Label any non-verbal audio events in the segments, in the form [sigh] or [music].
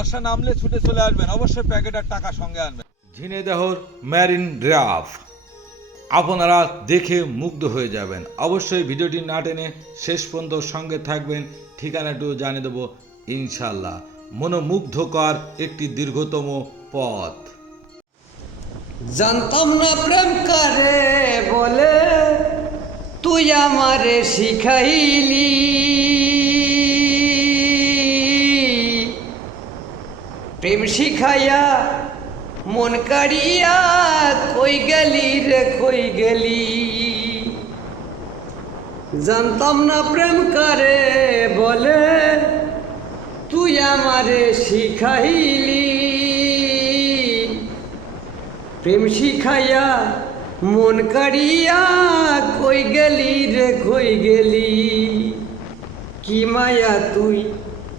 বর্ষা নামলে ছুটে চলে আসবেন। অবশ্যই প্যাকেট আর টাকা সঙ্গে আনবেন। ঝিনেদহর ম্যারিন ড্রাফ আপনারা দেখে মুগ্ধ হয়ে যাবেন। অবশ্যই ভিডিওটি না টেনে শেষ পর্যন্ত সঙ্গে থাকবেন। ঠিকানাটিও জানিয়ে দেবো ইনশাল্লাহ মনোমুগ্ধকর একটি দীর্ঘতম পথ। জানতাম না প্রেম করে বলে তুই আমারে শিখাইলি। প্রেম শিখাইয়া, মন কাড়িয়া, কই গেলি রে, কই গেলি? জানতাম না প্রেম করে বলে, তুই আমারে শিখাইলি। প্রেম শিখাইয়া, মন কাড়িয়া, কই গেলি রে, কই গেলি? কি মায়া তুই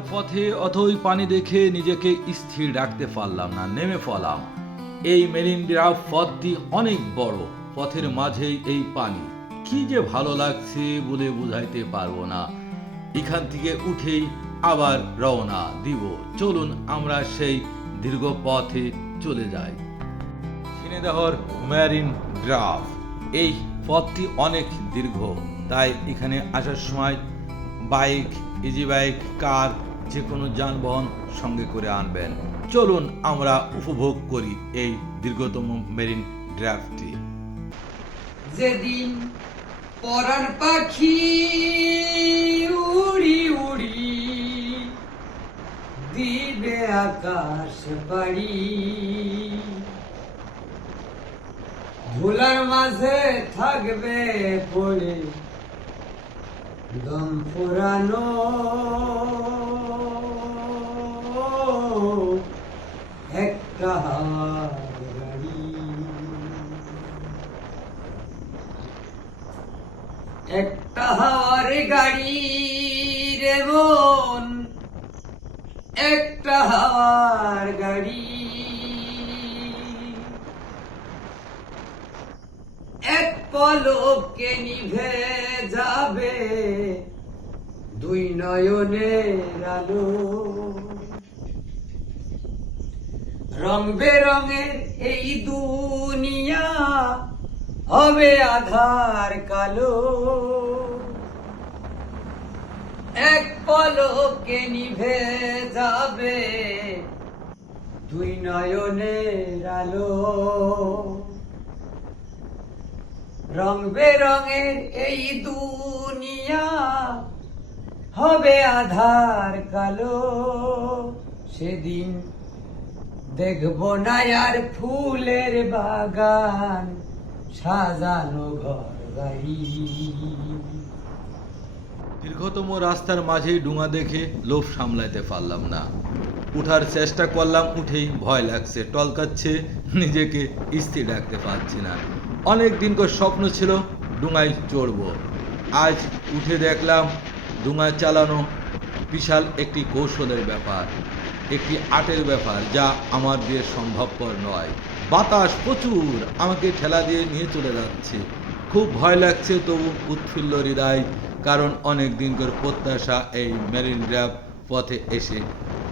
চলার পথে অথই পানি দেখে নিজেকে স্থির রাখতে পারলাম না, নেমে পড়লাম। এই মেরিন ড্রাইভ পথটি অনেক বড়, পথের মাঝেই এই পানি। কি যে ভালো লাগছে বলে বুঝাইতে পারব না। এখান থেকে উঠেই আবার রওনা দিব। চলুন আমরা সেই দীর্ঘ পথে চলে যাই। ঝিনেদহর ম্যারিন ড্রাফ এই পথটি অনেক দীর্ঘ, তাই এখানে আসার সময় বাইক ইজি বাইক কার যে কোনো যানবাহন সঙ্গে করে আনবেন। চলুন আমরা উপভোগ করি এই দীর্ঘতম মেরিন ড্রাফটি যেদিন পরাণ পাখি উড়ি উড়ি দিবে আকাশ বাড়ি। ভোলার মাঝে থাকবে পড়ে দম ফুরানো একটা হাওয়ার গাড়ি একটা হাওয়ার গাড়ি রে মন একটা হাওয়ার গাড়ি। এক পলকে নিভে যাবে দুই নয়নের আলো। রং বেরঙের এই দুনিয়া হবে আধার কালো। এক পলকে নিভে যাবে দুই নয়নের আলো। রং বেরঙের এই দুনিয়া হবে আধার কালো। সেদিন দেখব না আর ফুলের বাগান। সাজানো ঘর বাড়ি। দীর্ঘতম রাস্তার মাঝেই ডুঙা দেখে লোভ সামলাইতে পারলাম না। উঠার চেষ্টা করলাম, উঠেই ভয় লাগছে, টলকাচ্ছে, নিজেকে স্থির রাখতে পারছি না। অনেক দিনকার স্বপ্ন ছিল ডুঙায় চড়বো। আজ উঠে দেখলাম ডুঙায় চালানো বিশাল একটি কৌশলের ব্যাপার, একটি আটের ব্যাপার যা আমার দিয়ে সম্ভবপর নয়। বাতাস প্রচুর আমাকে ঠেলা দিয়ে নিয়ে চলে যাচ্ছে। খুব ভয় লাগছে তবু উৎফুল্ল হৃদয়, কারণ অনেক দিনকার প্রত্যাশা এই মেরিন ড্রাইভ পথে এসে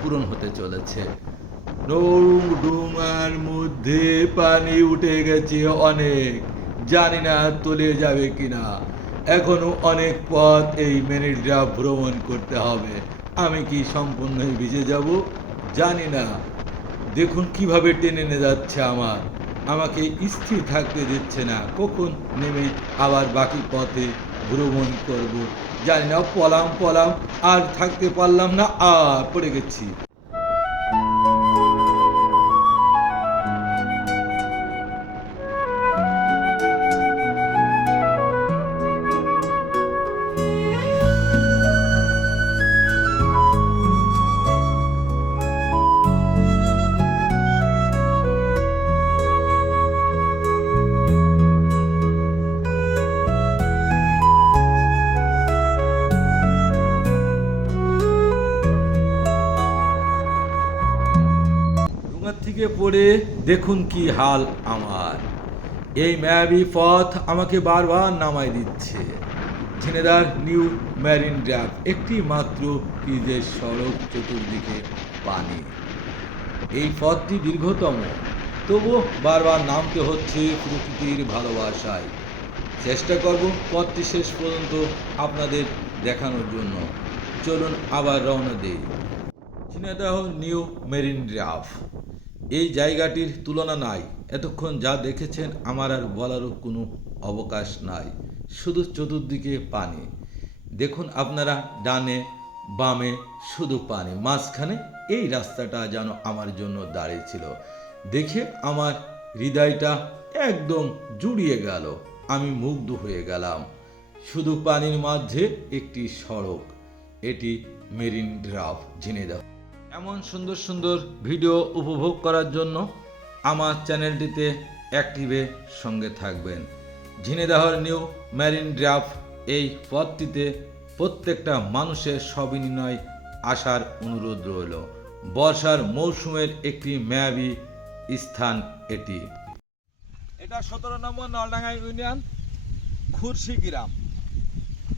পূরণ হতে চলেছে। ডুঙার মধ্যে পানি উঠে গেছে অনেক। জানি না তলিয়ে যাবে কিনা। এখনও অনেক পথ এই মেরিন ড্রাইভ ভ্রমণ করতে হবে। আমি কি সম্পূর্ণই ভিজে যাব? জানি না। দেখুন কীভাবে টেনে নিয়ে যাচ্ছে আমার। আমাকে স্থির থাকতে দিচ্ছে না। কখন নেমে আবার বাকি পথে ভ্রমণ করব? জানি না, পলাম পলাম, আর থাকতে পারলাম না, আর পড়ে গেছি। ডুঙা থেকে পড়ে দেখুন কি হাল আমার। এই ম্যাবি পথ আমাকে বারবার নামাই দিচ্ছে। ঝিনেদার নিউ ম্যারিন ড্রাইভ একটি মাত্র পিজের সড়ক চতুর্দিকে পানি। এই পথটি দীর্ঘতম, তবুও বারবার নামতে হচ্ছে প্রকৃতির ভালোবাসায়। চেষ্টা করব পথটি শেষ পর্যন্ত আপনাদের দেখানোর জন্য। চলুন আবার রওনা দিই। ঝিনাইদহ নিউ মেরিন ড্রাইভ এই জায়গাটির তুলনা নাই। এতক্ষণ যা দেখেছেন, আমার আর বলারও কোনো অবকাশ নাই, শুধু চতুর্দিকে পানি। দেখুন আপনারা, ডানে, বামে শুধু পানি, মাঝখানে এই রাস্তাটা যেন আমার জন্য দাঁড়িয়েছিল দেখে আমার হৃদয়টা একদম জুড়িয়ে গেল, আমি মুগ্ধ হয়ে গেলাম। শুধু পানির মাঝে একটি সড়ক, এটি মেরিন ড্রাইভ ঝিনেদহ এমন সুন্দর সুন্দর ভিডিও উপভোগ করার জন্য আমার চ্যানেলটিতে অ্যাক্টিভে সঙ্গে থাকবেন। ঝিনেদাহর নিউ ম্যারিন ড্রাইভ এই পথটিতে প্রত্যেকটা মানুষের সবিনিময় আসার অনুরোধ রইল। বর্ষার মৌসুমের একটি ম্যাবি স্থান এটি। এটা সতেরো নম্বর নলডাঙ্গা ইউনিয়ন খুরশি গ্রাম।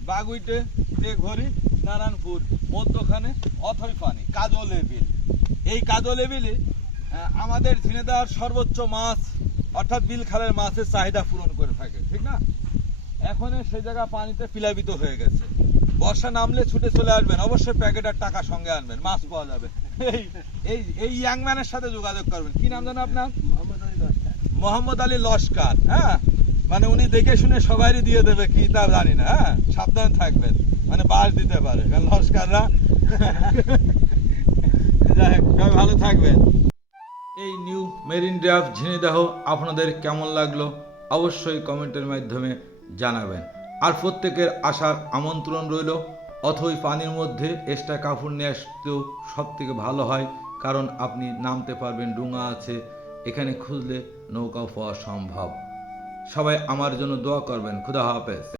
বাগুইটে ঘড়ি নারায়ণপুর মধ্যখানে অথই পানি কাজল লেবিল এই কাজল লেবিলে আমাদের ঝিনেদার সর্বোচ্চ মাছ অর্থাৎ বিল খালের মাছের চাহিদা পূরণ করে থাকে ঠিক না? এখন সে জায়গা পানিতে পিলাবিত হয়ে গেছে। বর্ষা নামলে ছুটে চলে আসবেন অবশ্যই প্যাকেট আর টাকা সঙ্গে আনবেন মাছ পাওয়া যাবে। এই এই এই ইয়াং ম্যানের সাথে যোগাযোগ করবেন। কি নাম জানো আপনার? মোহাম্মদ আলী লস্কর হ্যাঁ? মানে উনি দেখে শুনে সবারই দিয়ে দেবে কি তা জানি না হ্যাঁ? সাবধান থাকবেন। মানে বাস দিতে পারে। কারণ লস্কররা [laughs] যাই হোক, সবাই ভালো থাকবেন। এই নিউ মেরিন ড্রাইভ ঝিনেদাহ আপনাদের কেমন লাগল অবশ্যই কমেন্টের মাধ্যমে জানাবেন। আর প্রত্যেকের আসার আমন্ত্রণ রইল। অথই পানির মধ্যে এক্সট্রা কাপড় নিয়ে আসতেও সব থেকে ভালো হয় কারণ আপনি নামতে পারবেন ডুঙা আছে এখানে খুঁজলে নৌকাও পাওয়া সম্ভব। সবাই আমার জন্য দোয়া করবেন। খুদা হাফেজ।